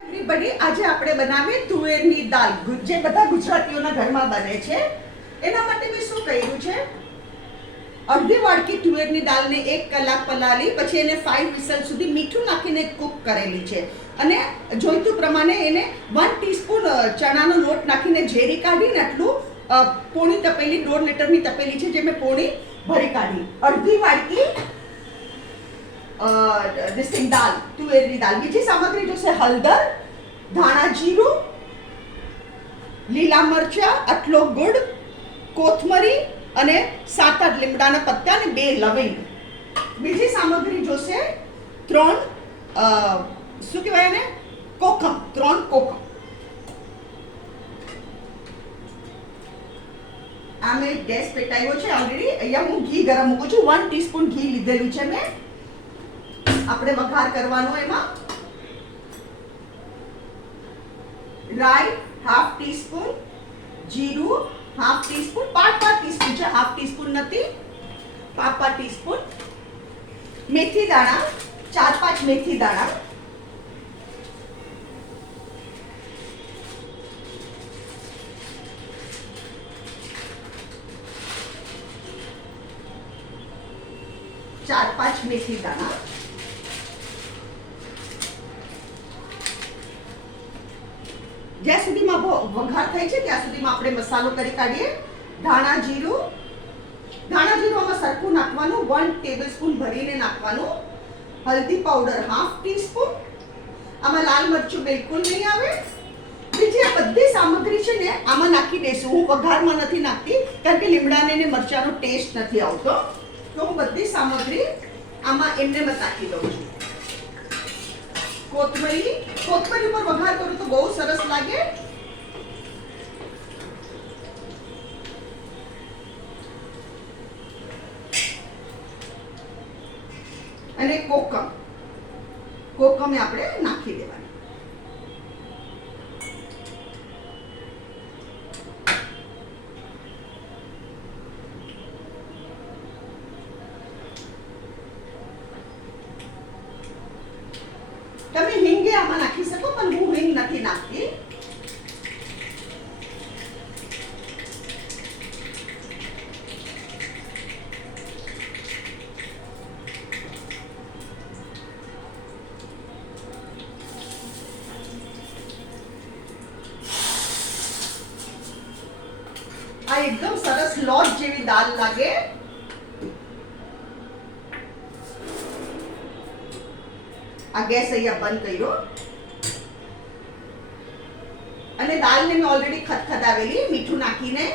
Everybody, આજે આપણે બનાવીએ તુવેરની દાળ, જે બધા ગુજરાતીઓના ઘરમાં બને છે. એના માટે મેં શું કર્યું છે, અડધી વાડકી તુવેરની દાળને 1 કલાક પલાળી, પછી એને 5 વિસલ સુધી મીઠું નાખીને કુક કરેલી છે. અને જોઈતું પ્રમાણે એને 1 ટીસ્પૂન ચણાનો લોટ નાખીને ઝેરી કાઢીને આટલું પોણી તપેલી 1.5 લીટરની તપેલી છે, જે મેં પોણી ભરી કાઢી. અડધી વાડકી દાળ, તુવેરની દાળ. બીજી સામગ્રી જોશે: હળદર, ધાણા જીરું, લીલા મરચા, આટલો ગુડ, કોથમરી અને 7-8 લીમડાના પત્તા અને 2 લવિંગ. બીજી સામગ્રી જોશે 3 શું કહેવાય એને, કોકમ, 3 કોકમ. આ મેં ગેસ પેટાવ્યો છે ઓલરેડી. અહીંયા હું ઘી ગરમ મૂકું છું. 1 ટીસ્પૂન ઘી લીધેલું છે મેં. આપણે વઘાર કરવાનો. એમાં રાઈ ½ ટીસ્પૂન, જીરું ½ ટીસ્પૂન, પાંચ ટીસ્પૂન છે, ½ ટીસ્પૂન નથી, પાંચ ટીસ્પૂન. મેથી દાણા 4-5 મેથી દાણા, મેથી દાણા. જ્યાં સુધીમાં વઘાર થાય છે ત્યાં સુધીમાં આપણે મસાલો કરી કાઢીએ. ધાણા જીરું આમાં સરખું નાખવાનું, 1 ટેબલસ્પૂન ભરીને નાખવાનું. હલ્દી પાવડર ½ ટીસ્પૂન. આમાં લાલ મરચું બિલકુલ નહીં આવે. બીજી આ બધી સામગ્રી છે ને આમાં નાખી દઈશું. હું વઘારમાં નથી નાખતી કારણ કે લીમડાને ને મરચાનો ટેસ્ટ નથી આવતો, તો હું બધી સામગ્રી આમાં એમને નાખી દઉં છું. કોથમરી ઉપર વઘાર કરું તો બહુ સરસ લાગે. અને કોકમ આપણે નાખી દેવાની. તમે હિંગ આમાં નાખી શકો, પણ હું હિંગ નથી નાખતી. આ એકદમ સરસ લોટ જેવી દાળ લાગે. આ ગેસ અહીંયા બંધ કર્યો અને દાળને મેં ઓલરેડી ખદખદાવેલી મીઠું નાખીને.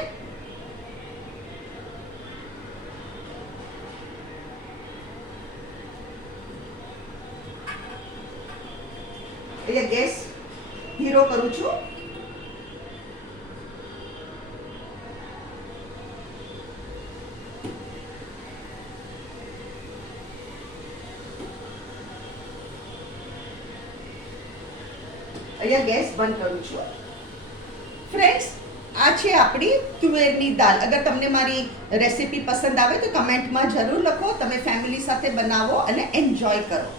અહીંયા ગેસ ધીરો કરું છું. અહીંયા ગેસ બંધ કરું છું. ફ્રેન્ડ્સ, આ છે આપણી તુવેરની દાળ. અગર તમને મારી રેસીપી પસંદ આવે તો કમેન્ટમાં જરૂર લખો. તમે ફેમિલી સાથે બનાવો અને એન્જોય કરો.